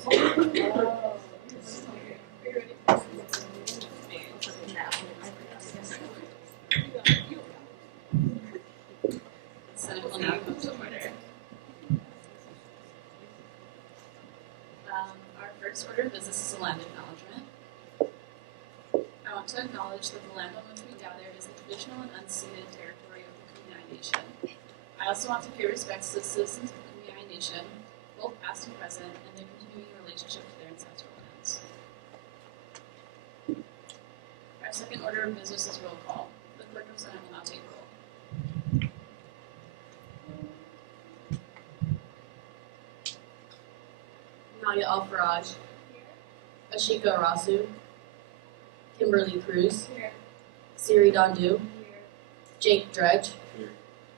Senate will now come to order. Our first order of business is a land acknowledgement. I want to acknowledge that the land on which we gather is the traditional and unceded territory of the Kumeyaay Nation. I also want to pay respects to the citizens of the Kumeyaay Nation, both past and present, and their continuing relationship to their ancestral lands. Our second order of business is roll call. The clerk of Senate will now take roll. Nadia Alfaraj, Ashika Arasu, Kimberly Cruz, Here. Siri Dondu, Here. Jake Dredge, Here.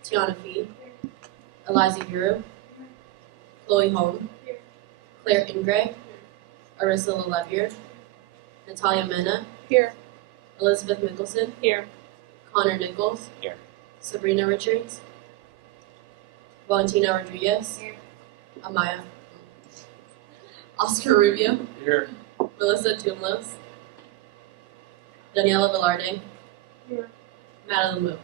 Tiana Fee, Eliza Guru, Chloe Home, Here. Claire Ingray, Arissa LeLevier, Natalia Mena, Here. Elizabeth Mickelson, Here. Connor Nichols, Here. Sabrina Richards, Valentina Rodriguez, Here. Amaya, Oscar Rubio, Here. Melissa Tumlos, Daniela Velarde, Here. Madeline Wu.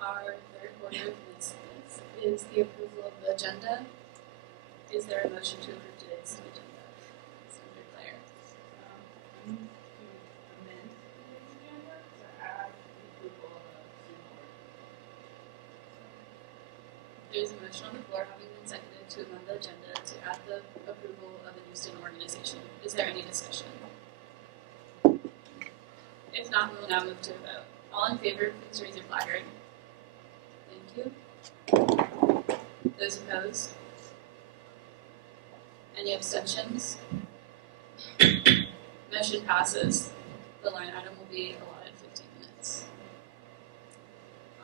Our third order of business is the approval of the agenda. Is there a motion to approve today's agenda? Senator Claire. I move to amend today's agenda to add the approval of a student organization. There's a motion on the floor having been seconded to amend the agenda to add the approval of a new student organization. Is there any discussion? If not, we will now move to a vote. All in favor, please raise your placard. Thank you. Those opposed? Any abstentions? Motion passes. The line item will be allotted 15 minutes.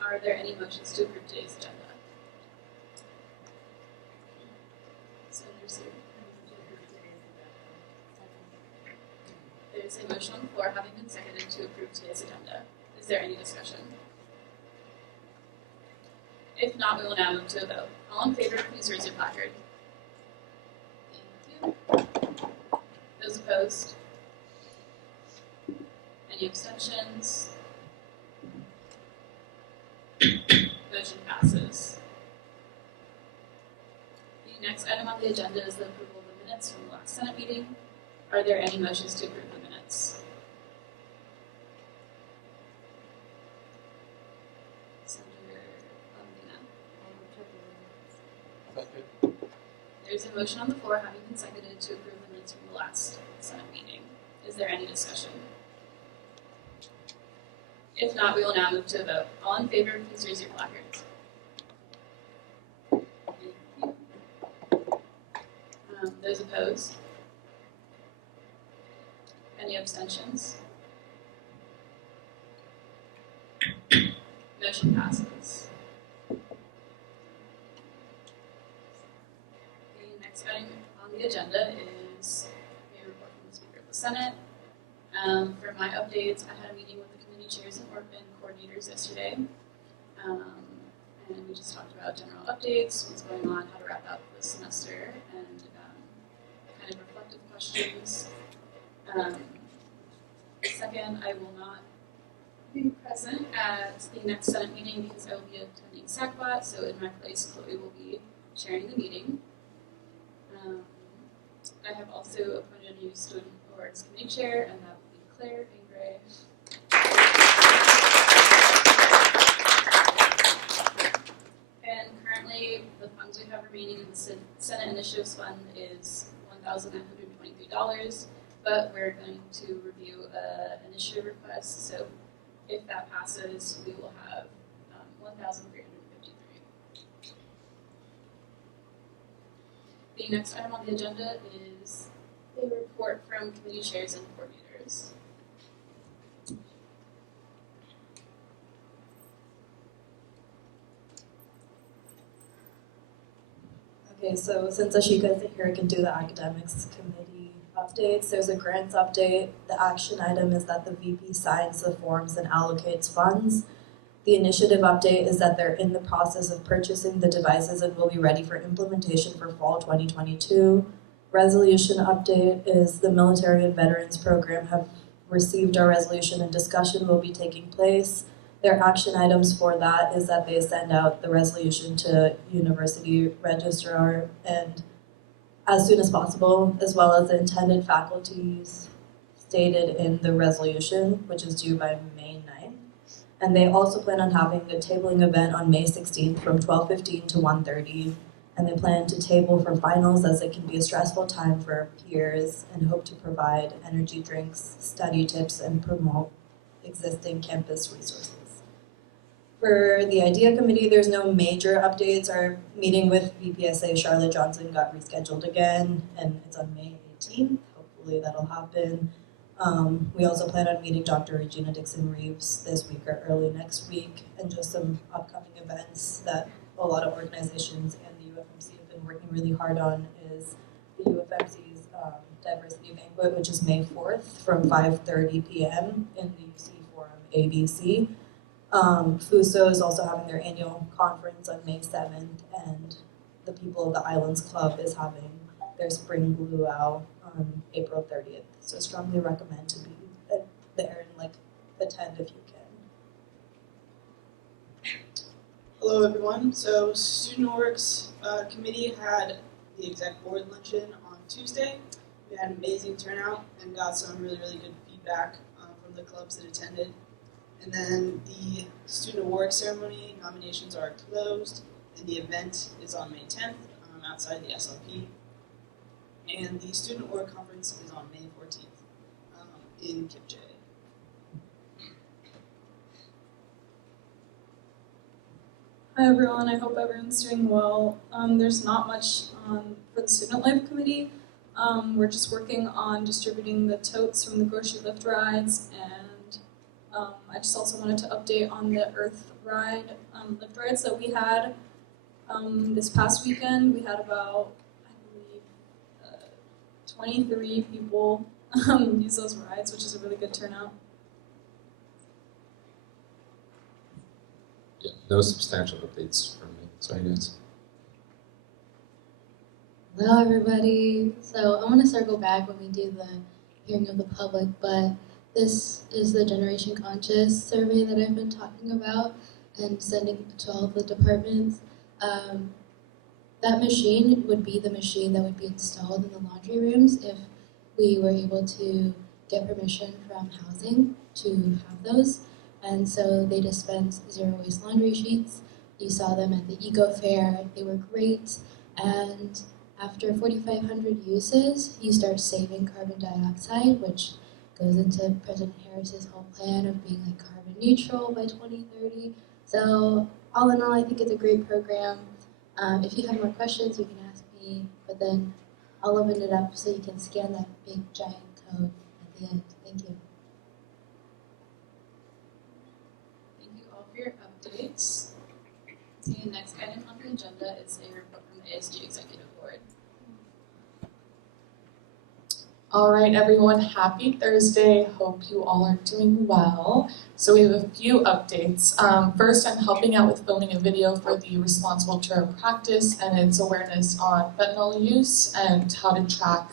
Are there any motions to approve today's agenda? Senator Sue. There is a motion on the floor having been seconded to approve today's agenda. Is there any discussion? If not, we will now move to a vote. All in favor, please raise your placard. Thank you. Those opposed? Any abstentions? Motion passes. The next item on the agenda is the approval of the minutes from the last Senate meeting. Are there any motions to approve the minutes? Senator Lundina. Second. There's a motion on the floor having been seconded to approve the minutes from the last Senate meeting. Is there any discussion? If not, we will now move to a vote. All in favor, please raise your placards. Thank you. Those opposed? Any abstentions? Motion passes. The next item on the agenda is a report from the Speaker of the Senate. For my updates, I had a meeting with the committee chairs and coordinators yesterday. And we just talked about general updates, what's going on, how to wrap up the semester, and kind of reflective questions. Second, I will not be present at the next Senate meeting because I will be attending SACBOT, so in my place, Chloe will be chairing the meeting. I have also appointed a new student awards committee chair, and that will be Claire Ingray. And currently, the funds we have remaining in the Senate Initiatives Fund is $1,923, but we're going to review an initiative request, so if that passes, we will have $1,353. The next item on the agenda is a report from committee chairs and coordinators. Okay, so since Ashika isn't here, I can do the academics committee updates. There's a grants update. The action item is that the VP signs the forms and allocates funds. The initiative update is that they're in the process of purchasing the devices and will be ready for implementation for fall 2022. Resolution update is the military and veterans program have received our resolution and discussion will be taking place. Their action items for that is that they send out the resolution to university registrar and as soon as possible, as well as the intended faculties stated in the resolution, which is due by May 9th. And they also plan on having a tabling event on May 16th from 12:15 to 1:30. And they plan to table for finals as it can be a stressful time for peers and hope to provide energy drinks, study tips, and promote existing campus resources. For the IDEA Committee, there's no major updates. Our meeting with VPSA Charlotte Johnson got rescheduled again, and it's on May 18th. Hopefully that'll happen. We also plan on meeting Dr. Regina Dixon-Reeves this week or early next week, and just some upcoming events that a lot of organizations and the UFMC have been working really hard on is the UFMC's Diversity Banquet, which is May 4th from 5:30 p.m. in the UC Forum ABC. FUSO is also having their annual conference on May 7th, and the People of the Islands Club is having their spring luau on April 30th. So strongly recommend to be there and attend if you can. Hello everyone. So Student Works Committee had the exec board luncheon on Tuesday. We had an amazing turnout and got some really good feedback from the clubs that attended. And then the Student Award ceremony nominations are closed, and the event is on May 10th outside the SLP. And the Student Award Conference is on May 14th in Kipche. Hi everyone, I hope everyone's doing well. There's not much for the Student Life Committee. We're just working on distributing the totes from the grocery lift rides, and I just also wanted to update on the Earth ride, lift rides that we had this past weekend. We had about, I believe, 23 people use those rides, which is a really good turnout. Yeah, no substantial updates from me. Sorry, guys. Hello, everybody. So I want to circle back when we do the hearing of the public, but this is the Generation Conscious survey that I've been talking about and sending to all of the departments. That machine would be the machine that would be installed in the laundry rooms if we were able to get permission from housing to have those. And so they dispense zero waste laundry sheets. You saw them at the Eco Fair. They were great. And after 4,500 uses, you start saving carbon dioxide, which goes into President Harris's whole plan of being carbon neutral by 2030. So all in all, I think it's a great program. If you have more questions, you can ask me, but then I'll open it up so you can scan that big giant code at the end. Thank you. Thank you all for your updates. The next item on the agenda is a report from the ASG Executive Board. All right, everyone, happy Thursday. Hope you all are doing well. So we have a few updates. First, I'm helping out with filming a video for the Responsible Terror Practice and its awareness on fentanyl use and how to track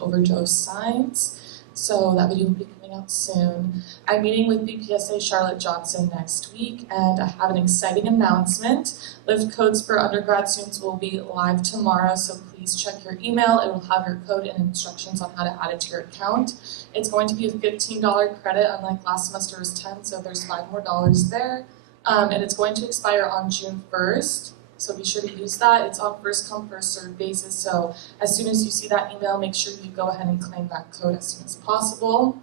overdose signs. So that video will be coming out soon. I'm meeting with BPSA Charlotte Johnson next week, and I have an exciting announcement. Lift codes for undergrad students will be live tomorrow, so please check your email. It will have your code and instructions on how to add it to your account. It's going to be a $15 credit, unlike last semester was $10, so there's $5 more there. And it's going to expire on June 1st. So be sure to use that. It's on first come, first served basis. So as soon as you see that email, make sure you go ahead and claim that code as soon as possible.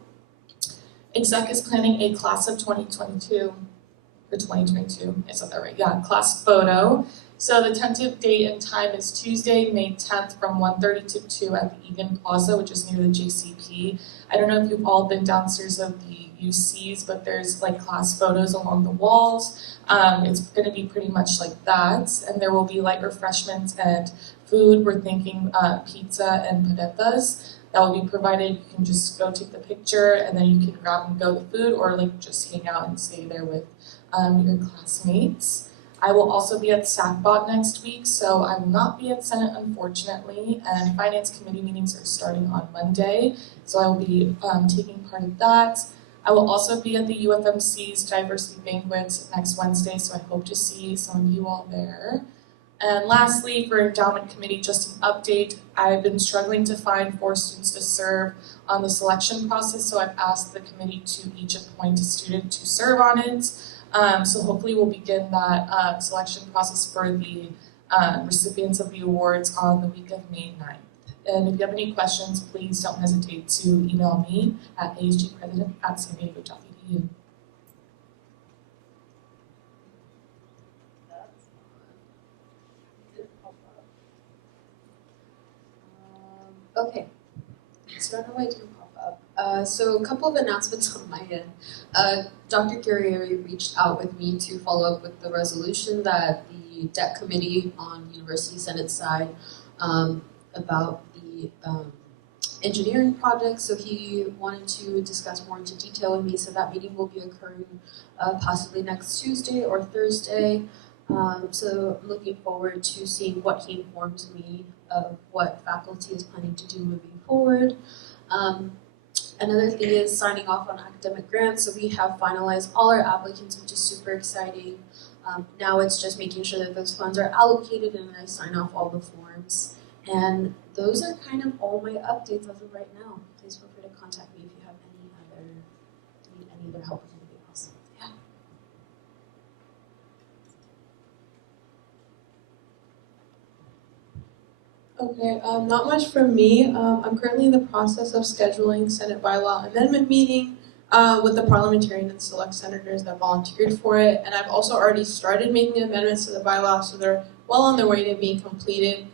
Exec is planning a class of 2022, or 2022, I said that right, yeah, class photo. So the tentative date and time is Tuesday, May 10th from 1:30 to 2 at the Egan Plaza, which is near the JCP. I don't know if you've all been downstairs of the UCs, but there's class photos along the walls. It's going to be pretty much like that, and there will be light refreshments and food. We're thinking pizza and panetas. that will be provided. You can just go take the picture and then you can grab and go the food or like just hang out and stay there with your classmates. I will also be at SACBOT next week, so I will not be at Senate unfortunately, and Finance Committee meetings are starting on Monday, so I will be taking part of that. I will also be at the UFMC's Diversity Banquet next Wednesday, so I hope to see some of you all there. And lastly, for Endowment Committee, just an update, I've been struggling to find 4 students to serve on the selection process, so I've asked the committee to each appoint a student to serve on it. So hopefully we'll begin that selection process for the recipients of the awards on the week of May 9th. And if you have any questions, please don't hesitate to email me at asgpresident@sandiego.edu. Okay, so I don't know why it didn't pop up. So a couple of announcements on my end. Dr. Guerrieri reached out with me to follow up with the resolution that the debt committee on University Senate side about the engineering project. So he wanted to discuss more into detail with me. So that meeting will be occurring possibly next Tuesday or Thursday. So I'm looking forward to seeing what he informs me of what faculty is planning to do moving forward. Another thing is signing off on academic grants. So we have finalized all our applicants, which is super exciting. Now it's just making sure that those funds are allocated and I sign off all the forms. And those are kind of all my updates as of right now. Please feel free to contact me if you have need any other help with anything else. Yeah. Okay, not much from me. I'm currently in the process of scheduling Senate bylaw amendment meeting with the parliamentarian and select senators that volunteered for it. And I've also already started making amendments to the bylaw, so they're well on their way to being completed.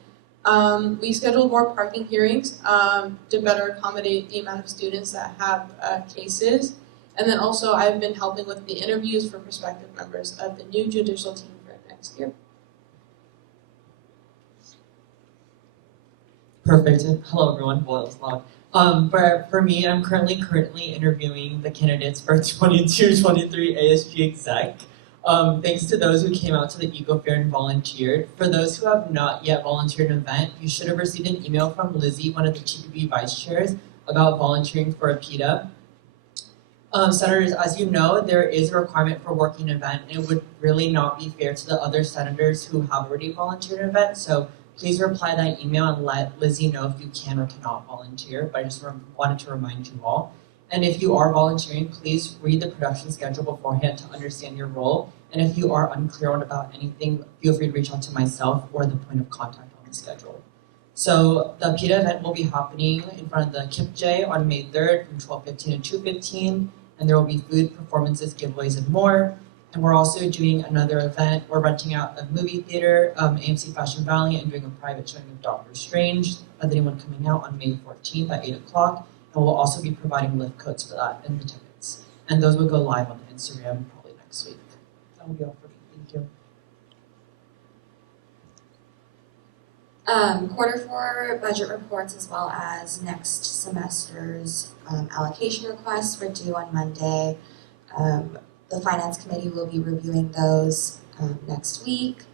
We scheduled more parking hearings to better accommodate the amount of students that have cases. And then also I've been helping with the interviews for prospective members of the new judicial team for next year. Perfect. Hello, everyone. Well, it was loud. For me, I'm currently interviewing the candidates for 22-23 ASG Exec. Thanks to those who came out to the Eco Fair and volunteered. For those who have not yet volunteered in an event, you should have received an email from Lizzie, one of the TPP vice chairs, about volunteering for a PETA. Senators, as you know, there is a requirement for working an event, and it would really not be fair to the other senators who have already volunteered an event. So please reply that email and let Lizzie know if you can or cannot volunteer, but I just wanted to remind you all. And if you are volunteering, please read the production schedule beforehand to understand your role. And if you are unclear about anything, feel free to reach out to myself or the point of contact on the schedule. So the PETA event will be happening in front of the KIPJ on May 3rd from 12:15 to 2:15, and there will be food, performances, giveaways, and more. And we're also doing another event. We're renting out a movie theater, AMC Fashion Valley, and doing a private showing of Doctor Strange. Is anyone coming out on May 14th at 8 o'clock? And we'll also be providing lift codes for that and the tickets. And those will go live on Instagram probably next week. That will be all for me. Thank you. Q4 budget reports as well as next semester's allocation requests were due on Monday. The Finance Committee will be reviewing those next week.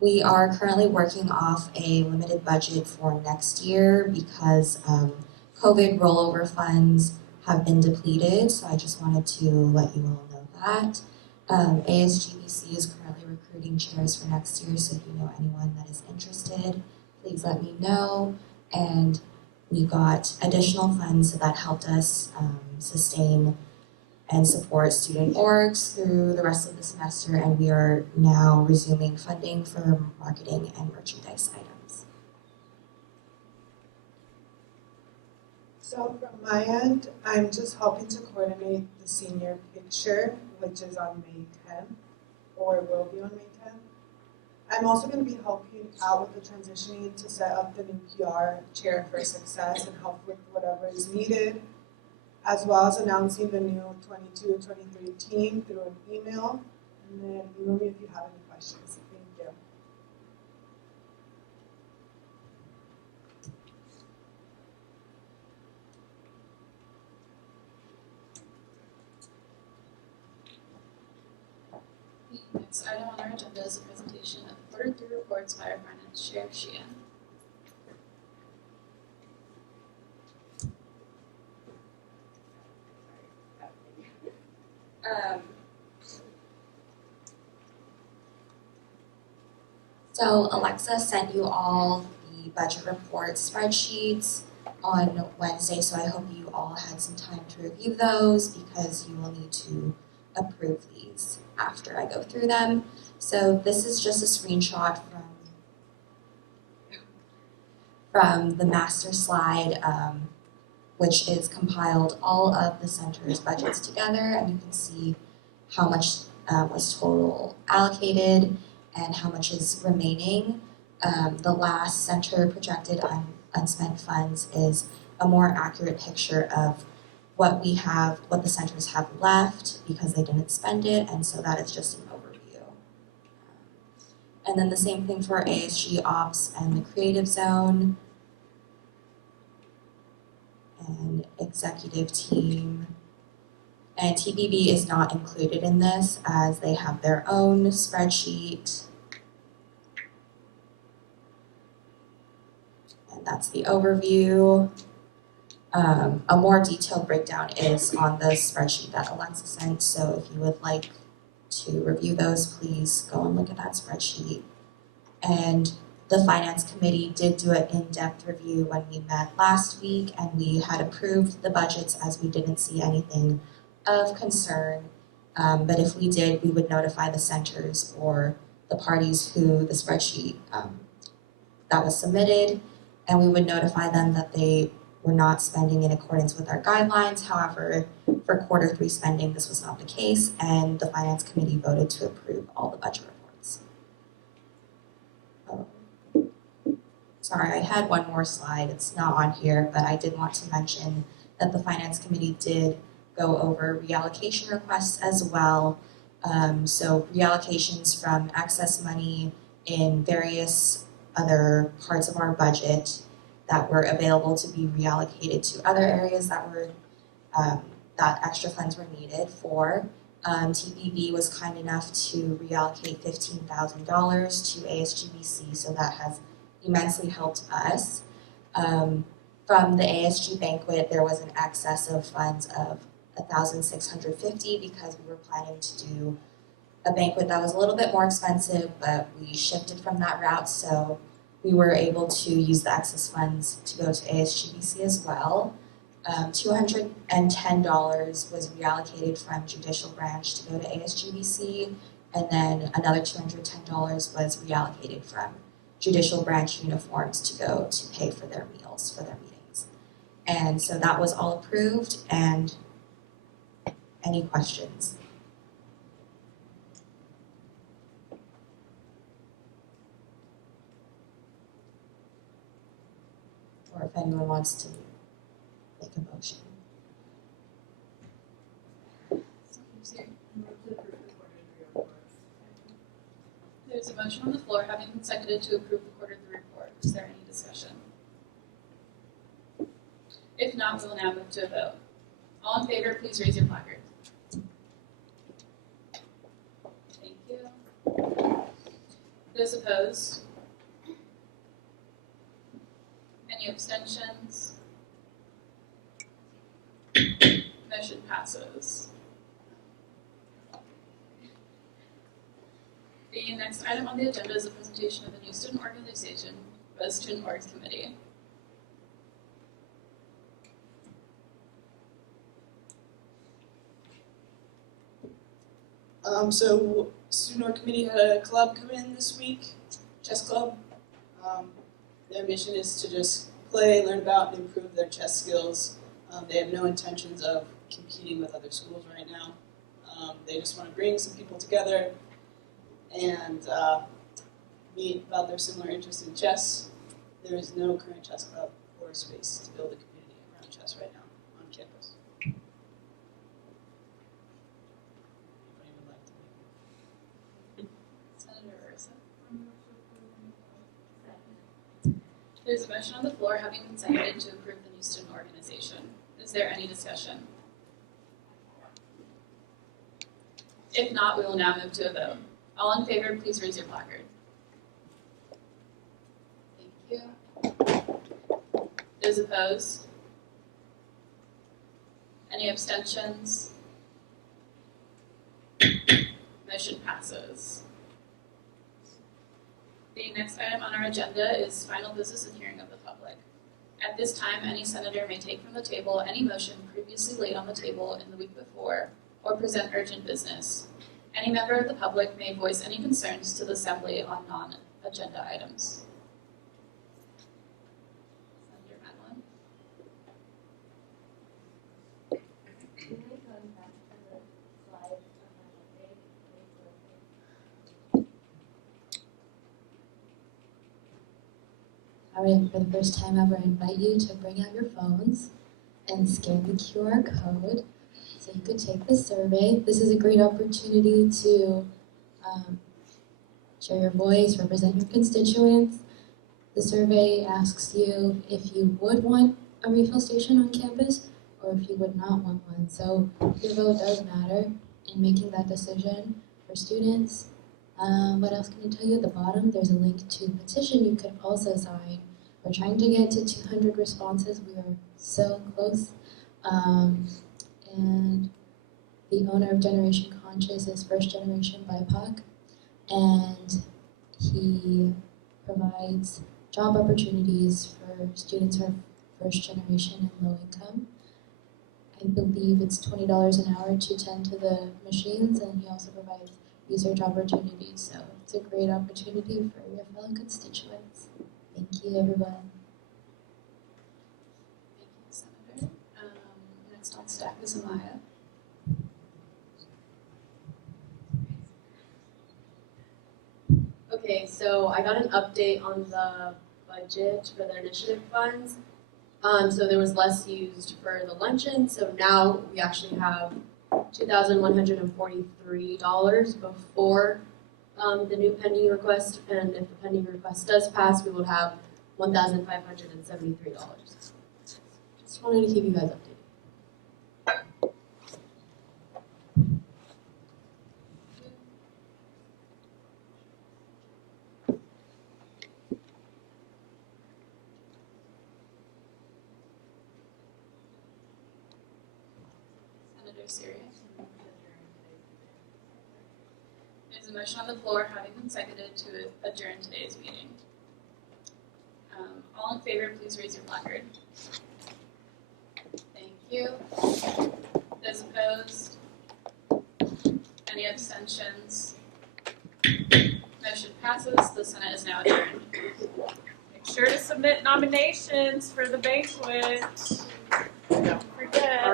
We are currently working off a limited budget for next year because COVID rollover funds have been depleted, so I just wanted to let you all know that. ASGBC is currently recruiting chairs for next year, so if you know anyone that is interested, please let me know. And we got additional funds that helped us sustain and support student orgs through the rest of the semester, and we are now resuming funding for marketing and merchandise items. So from my end, I'm just helping to coordinate the senior picture, which is on May 10th, or will be on May 10th. I'm also going to be helping out with the transitioning to set up the new PR chair for success and help with whatever is needed, as well as announcing the new 22-23 team through an email. And then email me if you have any questions. Thank you. Next item on our agenda is a presentation of the quarter 3 reports by our Finance Chair, Sheehan. So Alexa sent you all the budget report spreadsheets on Wednesday, so I hope you all had some time to review those because you will need to approve these after I go through them. So this is just a screenshot from the master slide, which is compiled all of the center's budgets together, and you can see how much was total allocated and how much is remaining. The last center projected unspent funds is a more accurate picture of what we have, what the centers have left because they didn't spend it, and so that is just an overview. And then the same thing for ASG Ops and the Creative Zone and Executive Team. And TBB is not included in this as they have their own spreadsheet. And that's the overview. A more detailed breakdown is on the spreadsheet that Alexa sent, so if you would like to review those, please go and look at that spreadsheet. And the Finance Committee did do an in-depth review when we met last week, and we had approved the budgets as we didn't see anything of concern. But if we did, we would notify the centers or the parties who the spreadsheet that was submitted, and we would notify them that they were not spending in accordance with our guidelines. However, for quarter 3 spending, this was not the case, and the Finance Committee voted to approve all the budget reports. Sorry, I had one more slide. It's not on here, but I did want to mention that the Finance Committee did go over reallocation requests as well. So reallocations from excess money in various other parts of our budget that were available to be reallocated to other areas that were that extra funds were needed for. TPB was kind enough to reallocate $15,000 to ASGBC, so that has immensely helped us. From the ASG banquet, there was an excess of funds of $1,650 because we were planning to do a banquet that was a little bit more expensive, but we shifted from that route, so we were able to use the excess funds to go to ASGBC as well. $210 was reallocated from Judicial Branch to go to ASGBC, and then another $210 was reallocated from Judicial Branch uniforms to go to pay for their meals for their meetings. And so that was all approved, and any questions? Or if anyone wants to make a motion. There's a motion on the floor having been seconded to approve the quarter 3 report. Is there any discussion? If not, we will now move to a vote. All in favor, please raise your placard. Thank you. Those opposed? Any abstentions? Motion passes. The next item on the agenda is a presentation of the new student organization by the Student Orgs Committee. So Student Org Committee had a club come in this week, chess club. Their mission is to just play, learn about, and improve their chess skills. They have no intentions of competing with other schools right now. They just want to bring some people together and meet about their similar interest in chess. There is no current chess club or space to build a community around chess right now on campus. Anybody would like to Senator Ursa. There's a motion on the floor having been seconded to approve the new student organization. Is there any discussion? If not, we will now move to a vote. All in favor, please raise your placard. Thank you. Those opposed? Any abstentions? Motion passes. The next item on our agenda is final business and hearing of the public. At this time, any senator may take from the table any motion previously laid on the table in the week before or present urgent business. Any member of the public may voice any concerns to the Assembly on non-agenda items. Senator Madeline. Alright, for the first time ever, I invite you to bring out your phones and scan the QR code so you could take the survey. This is a great opportunity to share your voice, represent your constituents. The survey asks you if you would want a refill station on campus or if you would not want one. So your vote does matter in making that decision for students. What else can I tell you? At the bottom, there's a link to a petition you could also sign. We're trying to get to 200 responses. We are so close. And the owner of Generation Conscious is First Generation BIPOC, and he provides job opportunities for students who are first generation and low income. I believe it's $20 an hour to tend to the machines, and he also provides research opportunities, so it's a great opportunity for your fellow constituents. Thank you, everyone. Thank you, Senator. Next on stack is Amaya. Okay, so I got an update on the budget for the initiative funds. So there was less used for the luncheon, so now we actually have $2,143 before the new pending request, and if the pending request does pass, we will have $1,573. Just wanted to keep you guys updated. Senator Siri. There's a motion on the floor having been seconded to adjourn today's meeting. All in favor, please raise your placard. Thank you. Those opposed? Any abstentions? Motion passes. The Senate is now adjourned. Make sure to submit nominations for the banquet. Don't forget.